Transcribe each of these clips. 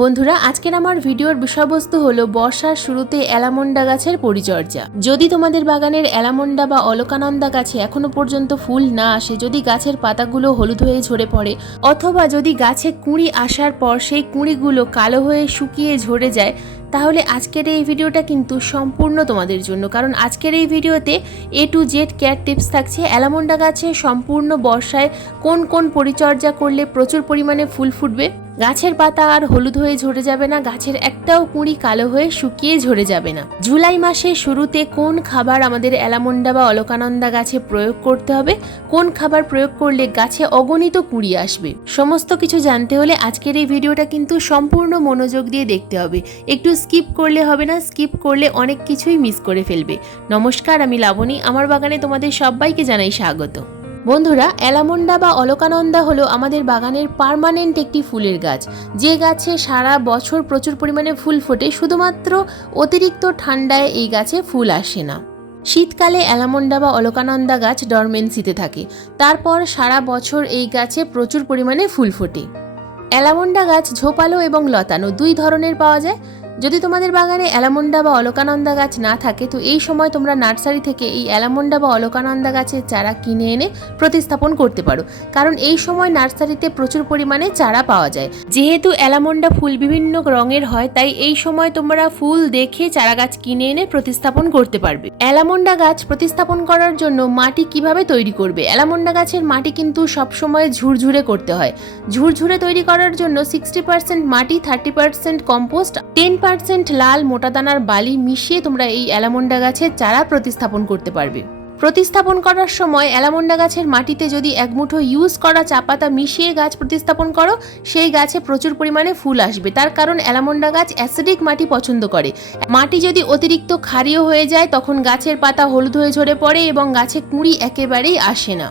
বন্ধুরা, আজকের আমার ভিডিওর বিষয়বস্তু হলো বর্ষার শুরুতে অ্যালামন্ডা গাছের পরিচর্যা। যদি তোমাদের বাগানের অ্যালামন্ডা বা অলকানন্দা গাছে এখনো পর্যন্ত ফুল না আসে, যদি গাছের পাতাগুলো হলুদ হয়ে ঝরে পড়ে, অথবা যদি গাছে কুঁড়ি আসার পর সেই কুঁড়িগুলো কালো হয়ে শুকিয়ে ঝরে যায়, তাহলে আজকের এই ভিডিওটা কিন্তু সম্পূর্ণ তোমাদের জন্য। কারণ আজকের এই ভিডিওতে A to Z care tips থাকছে। অ্যালামন্ডা গাছে সম্পূর্ণ বর্ষায় কোন কোন পরিচর্যা করলে প্রচুর পরিমাণে ফুল ফুটবে, গাছের পাতা আর হলুদ হয়ে ঝরে যাবে না, গাছের একটাও কুঁড়ি কালো হয়ে শুকিয়ে ঝরে যাবে না। জুলাই মাসের শুরুতে কোন খাবার আমাদের অ্যালামন্ডা বা অলকানন্দা গাছে প্রয়োগ করতে হবে, কোন খাবার প্রয়োগ করলে গাছে অগণিত কুঁড়ি আসবে, সমস্ত কিছু জানতে হলে আজকের এই ভিডিওটা কিন্তু সম্পূর্ণ মনোযোগ দিয়ে দেখতে হবে। একটু স্কিপ করলে হবে না, স্কিপ করলে অনেক কিছুই মিস করে ফেলবে। নমস্কার, আমি লাবণী, আমার বাগানে তোমাদের সবাইকে জানাই স্বাগত। বন্ধুরা, অ্যালামন্ডা বা অলকানন্দা হলো আমাদের বাগানের পার্মানেন্ট একটি ফুলের গাছ, যে গাছে সারা বছর প্রচুর পরিমাণে ফুল ফোটে। শুধুমাত্র অতিরিক্ত ঠান্ডায় এই গাছে ফুল আসে না। শীতকালে অ্যালামন্ডা বা অলকানন্দা গাছ ডরমেন্সিতে থাকে, তারপর সারা বছর এই গাছে প্রচুর পরিমাণে ফুল ফোটে। অ্যালামন্ডা গাছ ঝোপালো এবং লতানো দুই ধরনের পাওয়া যায়। যদি তোমাদের বাগানে অ্যালামন্ডা বা অলকানন্দা গাছ না থাকে, তো এই সময় তোমরা নার্সারি থেকে এই অ্যালামন্ডা বা অলকানন্দা গাছের চারা কিনে এনে প্রতিস্থাপন করতে পারো। কারণ এই সময় নার্সারিতে প্রচুর পরিমাণে চারা পাওয়া যায়। যেহেতু অ্যালামন্ডা ফুল বিভিন্ন রঙের হয়, তাই এই সময় তোমরা ফুল দেখে চারা গাছ কিনে এনে প্রতিস্থাপন করতে পারবে। অ্যালামন্ডা গাছ প্রতিস্থাপন করার জন্য মাটি কিভাবে তৈরি করবে? অ্যালামন্ডা গাছের মাটি কিন্তু সবসময় ঝুরঝুরে করতে হয়। ঝুরঝুরে তৈরি করার জন্য 60% মাটি, 30% কম্পোস্ট, 10% লাল মোটা দানার বালি মিশিয়ে তোমরা এই অ্যালামন্ডা গাছের চারা প্রতিস্থাপন করতে পারবে। প্রতিস্থাপন করার সময় অ্যালামন্ডা গাছের মাটিতে যদি এক মুঠো ইউজ করা চা পাতা মিশিয়ে গাছ প্রতিস্থাপন করো, সেই গাছে প্রচুর পরিমাণে ফুল আসবে। তার কারণ অ্যালামন্ডা গাছ অ্যাসিডিক মাটি পছন্দ করে। মাটি যদি অতিরিক্ত ক্ষারীয় হয়ে যায়, তখন গাছের পাতা হলুদ হয়ে ঝরে পড়ে এবং গাছে কুঁড়ি একেবারেই আসে না।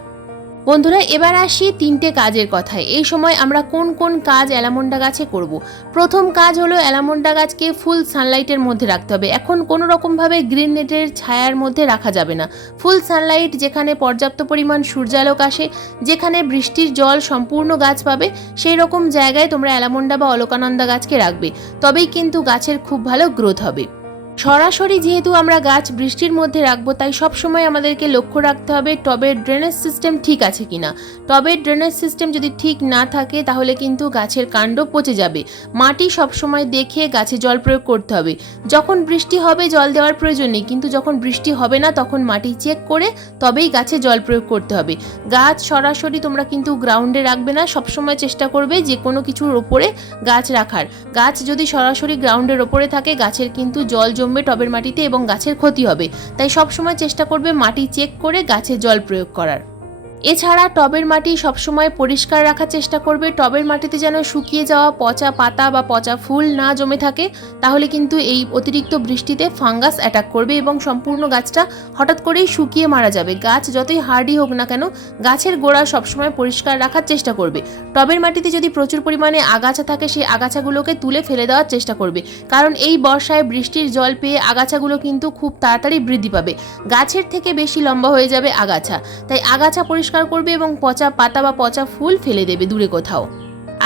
বন্ধুরা, এবার আসি তিনটে কাজের কথায়। এই সময় আমরা কোন কোন কাজ অ্যালামন্ডা গাছে করব। প্রথম কাজ হলো অ্যালামন্ডা গাছকে ফুল সানলাইটের মধ্যে রাখতে হবে। এখন কোনো রকমভাবে গ্রিন নেটের ছায়ার মধ্যে রাখা যাবে না। ফুল সানলাইট, যেখানে পর্যাপ্ত পরিমাণ সূর্যালোক আসে, যেখানে বৃষ্টির জল সম্পূর্ণ গাছ পাবে, সেই রকম জায়গায় তোমরা অ্যালামন্ডা বা অলকানন্দা গাছকে রাখবে। তবেই কিন্তু গাছের খুব ভালো গ্রোথ হবে। সরাসরি যেহেতু আমরা গাছ বৃষ্টির মধ্যে রাখবো, তাই সবসময় আমাদেরকে লক্ষ্য রাখতে হবে টবের ড্রেনেজ সিস্টেম ঠিক আছে কিনা। টবের ড্রেনেজ সিস্টেম যদি ঠিক না থাকে, তাহলে কিন্তু গাছের কাণ্ড পচে যাবে। মাটি সবসময় দেখে গাছে জল প্রয়োগ করতে হবে। যখন বৃষ্টি হবে জল দেওয়ার প্রয়োজন নেই, কিন্তু যখন বৃষ্টি হবে না তখন মাটি চেক করে তবেই গাছে জল প্রয়োগ করতে হবে। গাছ সরাসরি তোমরা কিন্তু গ্রাউন্ডে রাখবে না, সবসময় চেষ্টা করবে যে কোনো কিছুর ওপরে গাছ রাখার। গাছ যদি সরাসরি গ্রাউন্ডের ওপরে থাকে, গাছের কিন্তু জল জমবে টবের মাটিতে এবং গাছের ক্ষতি হবে। তাই সবসময় চেষ্টা করবে মাটি চেক করে গাছে জল প্রয়োগ করার। এছাড়া টবের মাটি সবসময় পরিষ্কার রাখার চেষ্টা করবে। টবের মাটিতে যেন শুকিয়ে যাওয়া পচা পাতা বা পচা ফুল না জমে থাকে, তাহলে কিন্তু এই অতিরিক্ত বৃষ্টিতে ফাঙ্গাস অ্যাটাক করবে এবং সম্পূর্ণ গাছটা হঠাৎ করেই শুকিয়ে মারা যাবে। গাছ যতই হার্ডি হোক না কেন, গাছের গোড়া সবসময় পরিষ্কার রাখার চেষ্টা করবে। টবের মাটিতে যদি প্রচুর পরিমাণে আগাছা থাকে, সেই আগাছাগুলোকে তুলে ফেলে দেওয়ার চেষ্টা করবে। কারণ এই বর্ষায় বৃষ্টির জল পেয়ে আগাছাগুলো কিন্তু খুব তাড়াতাড়ি বৃদ্ধি পাবে, গাছের থেকে বেশি লম্বা হয়ে যাবে আগাছা। তাই আগাছা পরিষ্কার করবে এবং পচা পাতা বা পচা ফুল ফেলে দেবে দূরে কোথাও।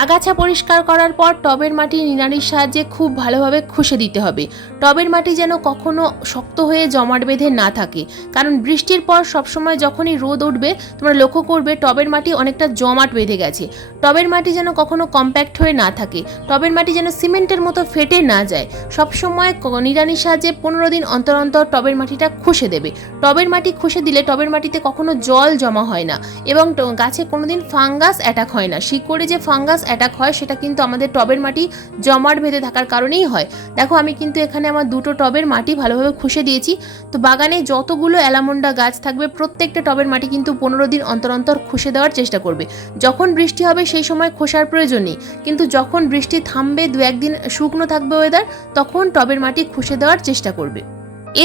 আগাছা পরিষ্কার করার পর টবের মাটি নিড়ানির সাহায্যে খুব ভালোভাবে খুশে দিতে হবে। টবের মাটি যেন কখনো শক্ত হয়ে জমাট বেঁধে না থাকে, কারণ বৃষ্টির পর সবসময় যখনই রোদ উঠবে, তোমরা লক্ষ্য করবে টবের মাটি অনেকটা জমাট বেঁধে গেছে। টবের মাটি যেন কখনো কম্প্যাক্ট হয়ে না থাকে, টবের মাটি যেন সিমেন্টের মতো ফেটে না যায়। সবসময় নিড়ানির সাহায্যে 15 দিন অন্তর অন্তর টবের মাটিটা খুশে দেবে। টবের মাটি খুশে দিলে টবের মাটিতে কখনো জল জমা হয় না এবং গাছে কোনোদিন ফাঙ্গাস অ্যাটাক হয় না। শিকড়ে যে ফাঙ্গাস অ্যাটাক হয়, সেটা কিন্তু আমাদের টবের মাটি জমাট বেঁধে থাকার কারণেই হয়। দেখো, আমি কিন্তু এখানে আমার দুটো টবের মাটি ভালোভাবে খুশে দিয়েছি। তো বাগানে যতগুলো অ্যালামন্ডা গাছ থাকবে, প্রত্যেকটা টবের মাটি কিন্তু 15 দিন অন্তর অন্তর খুশে দেওয়ার চেষ্টা করবে। যখন বৃষ্টি হবে সেই সময় খোসার প্রয়োজন নেই, কিন্তু যখন বৃষ্টি থামবে, 2-1 দিন শুকনো থাকবে ওয়েদার, তখন টবের মাটি খুশে দেওয়ার চেষ্টা করবে।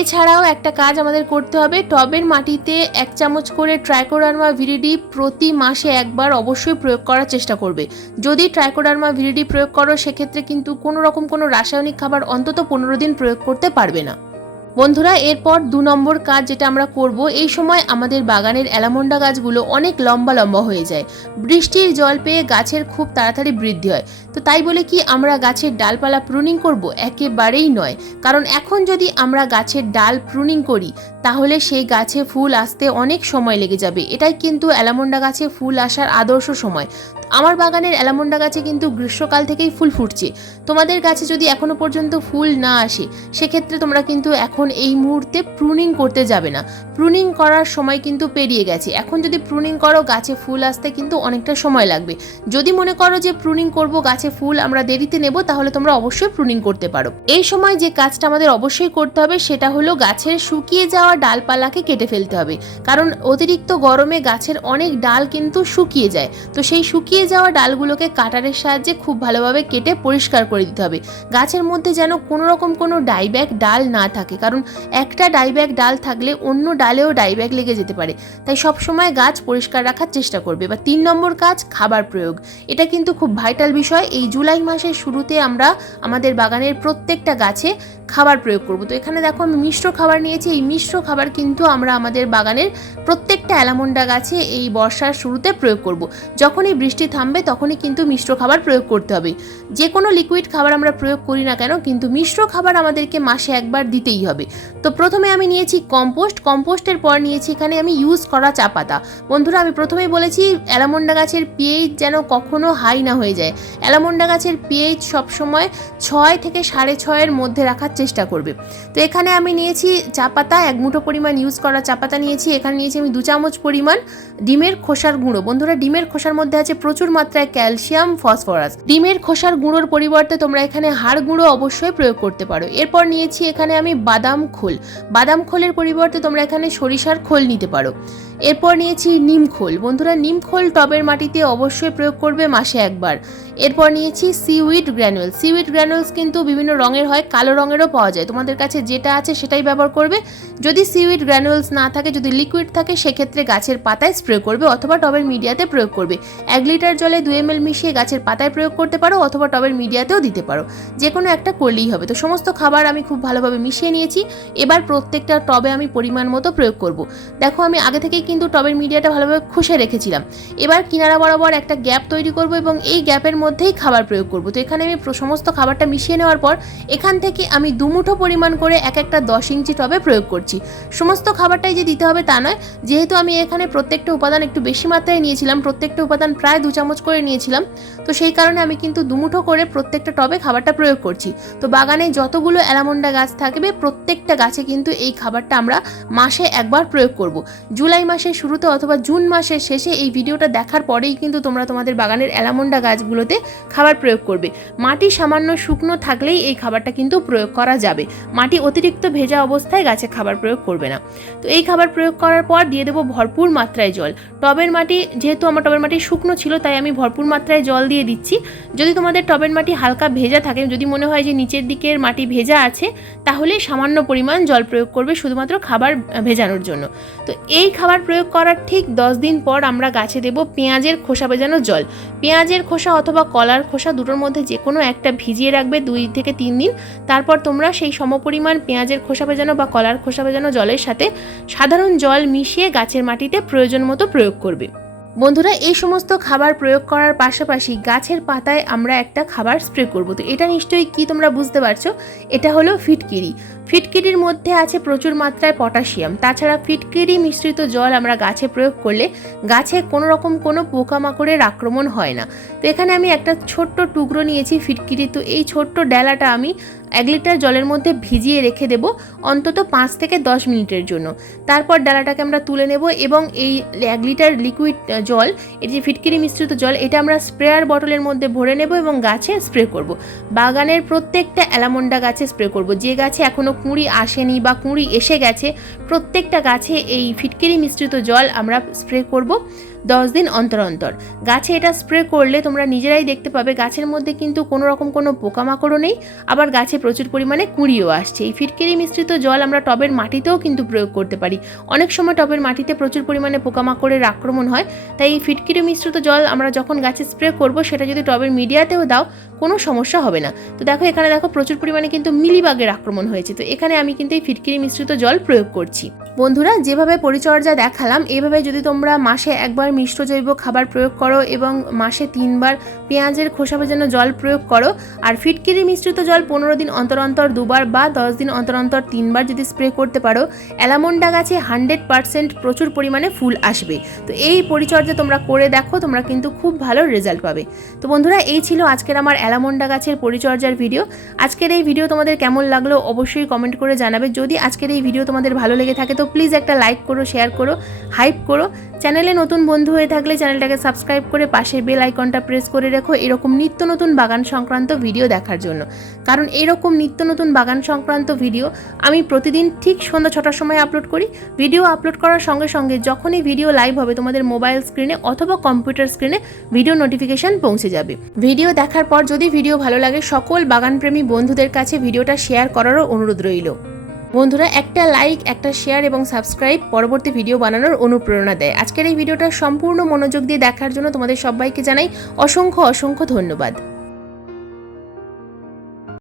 এছাড়াও একটা কাজ আমাদের করতে হবে, টবের মাটিতে 1 চামচ করে ট্রাইকোডার্মা ভিরিডি প্রতি মাসে একবার অবশ্যই প্রয়োগ করার চেষ্টা করবে। যদি ট্রাইকোডার্মা ভিরিডি প্রয়োগ করো, সেক্ষেত্রে কিন্তু কোনো রকম কোনো রাসায়নিক খাবার অন্তত 15 দিন প্রয়োগ করতে পারবে না। বন্ধুরা এরপর 2 নম্বর কাজ যেটা আমরা করব, এই সময় আমাদের বাগানের অ্যালামন্ডা গাছগুলো অনেক লম্বা লম্বা হয়ে যায়। বৃষ্টির জল পেয়ে গাছের খুব তাড়াতাড়ি বৃদ্ধি হয়। তো তাই বলে কি আমরা গাছের ডালপালা প্রুনিং করব? একেবারেই নয়। কারণ এখন যদি আমরা গাছের ডাল প্রুনিং করি তাহলে সেই গাছে ফুল আসতে অনেক সময় লেগে যাবে। এটাই কিন্তু অ্যালামন্ডা গাছে ফুল আসার আদর্শ সময়। আমার বাগানের অ্যালামন্ডা গাছে কিন্তু গ্রীষ্মকাল থেকেই ফুল ফুটছে। তোমাদের গাছে যদি এখনো পর্যন্ত ফুল না আসে সেক্ষেত্রে তোমরা কিন্তু এখন এই মুহূর্তে প্রুনিং করতে যাবে না। প্রুনিং করার সময় কিন্তু পেরিয়ে গেছে। এখন যদি প্রুনিং করো গাছে ফুল আসতে কিন্তু অনেকটা সময় লাগবে। যদি মনে করো যে প্রুনিং করব, গাছে ফুল আমরা দেরিতে নেব, তাহলে তোমরা অবশ্যই প্রুনিং করতে পারো। এই সময় যে কাজটা আমাদের অবশ্যই করতে হবে সেটা হলো গাছের শুকিয়ে যাওয়া ডালপালাকে কেটে ফেলতে হবে। কারণ অতিরিক্ত গরমে গাছের অনেক ডাল কিন্তু শুকিয়ে যায়। তো সেই শুকিয়ে যাওয়া ডালগুলোকে কাটারের সাহায্যে খুব ভালোভাবে কেটে পরিষ্কার করে দিতে হবে। গাছের মধ্যে যেন কোনো রকম কোনো ডাইব্যাক ডাল না থাকে, কারণ একটা ডাইব্যাক ডাল থাকলে অন্য ডালেও ডাইব্যাক লেগে যেতে পারে। তাই সবসময় গাছ পরিষ্কার রাখার চেষ্টা করবে। বা 3 নম্বর কাজ, খাবার প্রয়োগ। এটা কিন্তু খুব ভাইটাল বিষয়। এই জুলাই মাসের শুরুতে আমরা আমাদের বাগানের প্রত্যেকটা গাছে খাবার প্রয়োগ করব। তো এখানে দেখো আমি মিশ্র খাবার নিয়েছি। এই মিশ্র খাবার কিন্তু আমরা আমাদের বাগানের প্রত্যেকটা অ্যালামন্ডা গাছে এই বর্ষার শুরুতে প্রয়োগ করব। যখনই বৃষ্টি থামবে তখনই কিন্তু মিশ্র খাবার প্রয়োগ করতে হবে। যে কোনো লিকুইড খাবার আমরা প্রয়োগ করি না কেন, কিন্তু মিশ্র খাবার আমাদেরকে মাসে একবার দিতেই হবে। তো প্রথমে আমি নিয়েছি কম্পোস্ট। কম্পোস্টের পর নিয়েছি এখানে আমি ইউজ করা চা পাতা। বন্ধুরা আমি প্রথমেই বলেছি অ্যালামন্ডা গাছের পিএইচ যেন কখনো হাই না হয়ে যায়। অ্যালামন্ডা গাছের পিএইচ সবসময় 6 থেকে 6.5 মধ্যে রাখার চেষ্টা করবে। তো এখানে আমি নিয়েছি চা পাতা, 1 মুঠো পরিমাণ ইউজ করা চা পাতা নিয়েছি। এখানে নিয়েছি আমি 2 চামচ পরিমাণ ডিমের খোসার গুঁড়ো। বন্ধুরা ডিমের খোসার মধ্যে আছে প্রচুর মাত্রায় ক্যালসিয়াম, ফসফরাস। ডিমের খোসার গুঁড়োর পরিবর্তে তোমরা এখানে হাড় গুঁড়ো অবশ্যই প্রয়োগ করতে পারো। এরপর নিয়েছি এখানে আমি বাদাম খোল। বাদাম খোলের পরিবর্তে তোমরা এখানে সরিষার খোল নিতে পারো। এরপর নিয়েছি নিম খোল। বন্ধুরা নিম খোল টবের মাটিতে অবশ্যই প্রয়োগ করবে মাসে একবার। এরপর নিয়েছি সিউইড গ্র্যানুয়েলস। সিউইড গ্র্যানুয়েলস কিন্তু বিভিন্ন রঙের হয়, কালো রঙেরও পাওয়া যায়। তোমাদের কাছে যেটা আছে সেটাই ব্যবহার করবে। যদি সিউইড গ্র্যানুয়েলস না থাকে, যদি লিকুইড থাকে, সেক্ষেত্রে গাছের পাতায় স্প্রে করবে অথবা টবের মিডিয়াতে প্রয়োগ করবে। 1 লিটার জলে 2 ml মিশিয়ে গাছের পাতায় প্রয়োগ করতে পারো অথবা টবের মিডিয়াতেও দিতে পারো। যে কোনো একটা করলেই হবে। তো সমস্ত খাবার আমি খুব ভালোভাবে মিশিয়ে নিয়েছি। এবার প্রত্যেকটা টবে আমি পরিমাণ মতো প্রয়োগ করব। দেখো আমি আগে থেকেই কিন্তু টবের মিডিয়াটা ভালোভাবে খুশে রেখেছিলাম। এবার কিনারা বরাবর একটা গ্যাপ তৈরি করব এবং এই গ্যাপের মধ্যেই খাবার প্রয়োগ করব। তো এখানে আমি সমস্ত খাবারটা মিশিয়ে নেওয়ার পর এখান থেকে আমি 2 মুঠো পরিমাণ করে এক একটা 10 ইঞ্চি টবে প্রয়োগ করছি। সমস্ত খাবারটাই যে দিতে হবে তা নয়, যেহেতু আমি এখানে প্রত্যেকটা উপাদান একটু বেশি মাত্রায় নিয়েছিলাম, প্রত্যেকটা উপাদান প্রায় 2 চামচ করে নিয়েছিলাম। তো সেই কারণে আমি কিন্তু 2 মুঠো করে প্রত্যেকটা টবে খাবারটা প্রয়োগ করছি। তো বাগানে যতগুলো অ্যালামন্ডা গাছ থাকবে প্রত্যেকটা গাছে কিন্তু এই খাবারটা আমরা মাসে একবার প্রয়োগ করব। জুলাই মাসের শুরুতে অথবা জুন মাসের শেষে এই ভিডিওটা দেখার পরেই কিন্তু তোমরা তোমাদের বাগানের অ্যালামন্ডা গাছগুলোতে খাবার প্রয়োগ করবে। মাটি সামান্য শুকনো থাকলেই এই খাবারটা কিন্তু প্রয়োগ করা যাবে। মাটি অতিরিক্ত ভেজা অবস্থায় গাছে খাবার প্রয়োগ করবে না। তো এই খাবার প্রয়োগ করার পর দিয়ে দেবো ভরপুর মাত্রায় জল। টবের মাটি, যেহেতু আমার টবের মাটি শুকনো ছিল তাই আমি ভরপুর মাত্রায় জল দিয়ে দিচ্ছি। যদি তোমাদের টবের মাটি হালকা ভেজা থাকে, যদি মনে হয় যে নিচের দিকের মাটি ভেজা আছে, তাহলে সামান্য পরিমাণ জল প্রয়োগ করবে শুধুমাত্র খাবার ভেজানোর জন্য। তো এই খাবার প্রয়োগ করার ঠিক 10 দিন পর আমরা গাছে দেব পেঁয়াজের খোসা ভেজানো জল। পেঁয়াজের খোসা অথবা কলার খোসা দুটোর মধ্যে যে কোনো একটা ভিজিয়ে রাখবে 2 থেকে 3 দিন। তারপর তোমরা সেই সমপরিমাণ পেঁয়াজের খোসা ভেজানো বা কলার খোসা ভেজানো জলের সাথে সাধারণ জল মিশিয়ে গাছের মাটিতে প্রয়োজন মতো প্রয়োগ করবে। বন্ধুরা এই সমস্ত খাবার প্রয়োগ করার পাশাপাশি গাছের পাতায় আমরা একটা খাবার স্প্রে করব। তো এটা নিশ্চয়ই কি তোমরা বুঝতে পারছো, এটা হলো ফিটকিরি। ফিটকিরির মধ্যে আছে প্রচুর মাত্রায় পটাশিয়াম। তাছাড়া ফিটকিরি মিশ্রিত জল আমরা গাছে প্রয়োগ করলে গাছে কোনো রকম কোনো পোকামাকড়ের আক্রমণ হয় না। তো এখানে আমি একটা ছোট্ট টুকরো নিয়েছি ফিটকিরি। তো এই ছোট্ট ডেলাটা আমি 1 লিটার জলের মধ্যে ভিজিয়ে রেখে দেব অন্তত 5 থেকে 10 মিনিটের জন্য। তারপর ডালাটাকে আমরা তুলে নেব এবং এই 1 লিটার লিকুইড জল, এই যে ফিটকিরি মিশ্রিত জল, এটা আমরা স্প্রেয়ার বটলের মধ্যে ভরে নেব এবং গাছে স্প্রে করব। বাগানের প্রত্যেকটা অ্যালামন্ডা গাছে স্প্রে করব। যে গাছে এখনও কুঁড়ি আসেনি বা কুঁড়ি এসে গেছে প্রত্যেকটা গাছে এই ফিটকিরি মিশ্রিত জল আমরা স্প্রে করব। 10 দিন অন্তর অন্তর। গাছে এটা স্প্রে করলে তোমরা নিজেরাই দেখতে পাবে গাছের মধ্যে কিন্তু কোনো রকম কোনো পোকামাকড়ও নেই, আবার গাছে প্রচুর পরিমাণে কুঁড়িও আসছে। এই ফিটকিরি মিশ্রিত জল আমরা টবের মাটিতেও কিন্তু প্রয়োগ করতে পারি। অনেক সময় টবের মাটিতে প্রচুর পরিমাণে পোকামাকড়ের আক্রমণ হয়, তাই এই ফিটকিরি মিশ্রিত জল আমরা যখন গাছে স্প্রে করব সেটা যদি টবের মিডিয়াতেও দাও কোনো সমস্যা হবে না। তো দেখো এখানে দেখো প্রচুর পরিমাণে কিন্তু মিলিবাগের আক্রমণ হয়েছে, তো এখানে আমি কিন্তু এই ফিটকিরি মিশ্রিত জল প্রয়োগ করছি। বন্ধুরা, যেভাবে পরিচর্যা দেখালাম এভাবে যদি তোমরা মাসে একবার মিশ্র জৈব খাবার প্রয়োগ করো এবং মাসে 3 বার পেঁয়াজের খোসা ভেজানো জল প্রয়োগ করো, আর ফিটকিরি মিশ্রিত জল 15 দিন অন্তর অন্তর 2 বার বা 10 দিন অন্তর অন্তর 3 বার যদি স্প্রে করতে পারো, অ্যালামন্ডা গাছে 100% প্রচুর পরিমাণে ফুল আসবে। তো এই পরিচর্যা তোমরা করে দেখো, তোমরা কিন্তু খুব ভালো রেজাল্ট পাবে। তো বন্ধুরা, এই ছিল আজকের আমার অ্যালামন্ডা গাছের পরিচর্যার ভিডিও। আজকের এই ভিডিও তোমাদের কেমন লাগলো অবশ্যই কমেন্ট করে জানাবে। যদি আজকের এই ভিডিও তোমাদের ভালো লেগে থাকে তো প্লিজ একটা লাইক করো, শেয়ার করো, হাইপ করো। চ্যানেলে নতুন বন্ধু হয়ে থাকলে চ্যানেলটাকে সাবস্ক্রাইব করে পাশের বেল আইকনটা প্রেস করে রেখো এরকম নিত্য নতুন বাগান সংক্রান্ত ভিডিও দেখার জন্য। কারণ এরকম নিত্য নতুন বাগান সংক্রান্ত ভিডিও আমি প্রতিদিন ঠিক সন্ধ্যা 6টার সময় আপলোড করি। ভিডিও আপলোড করার সঙ্গে সঙ্গে যখনই ভিডিও লাইভ হবে তোমাদের মোবাইল স্ক্রিনে অথবা কম্পিউটার স্ক্রিনে ভিডিও নোটিফিকেশন পৌঁছে যাবে। ভিডিও দেখার পর যদি ভিডিও ভালো লাগে সকল বাগানপ্রেমী বন্ধুদের কাছে ভিডিওটা শেয়ার করারও অনুরোধ রইল। বন্ধুরা, একটা লাইক, একটা শেয়ার এবং সাবস্ক্রাইব পরবর্তী ভিডিও বানানোর অনুপ্রেরণা দেয়। আজকের এই ভিডিওটা সম্পূর্ণ মনোযোগ দিয়ে দেখার জন্য তোমাদের সবাইকে জানাই অসংখ্য অসংখ্য ধন্যবাদ।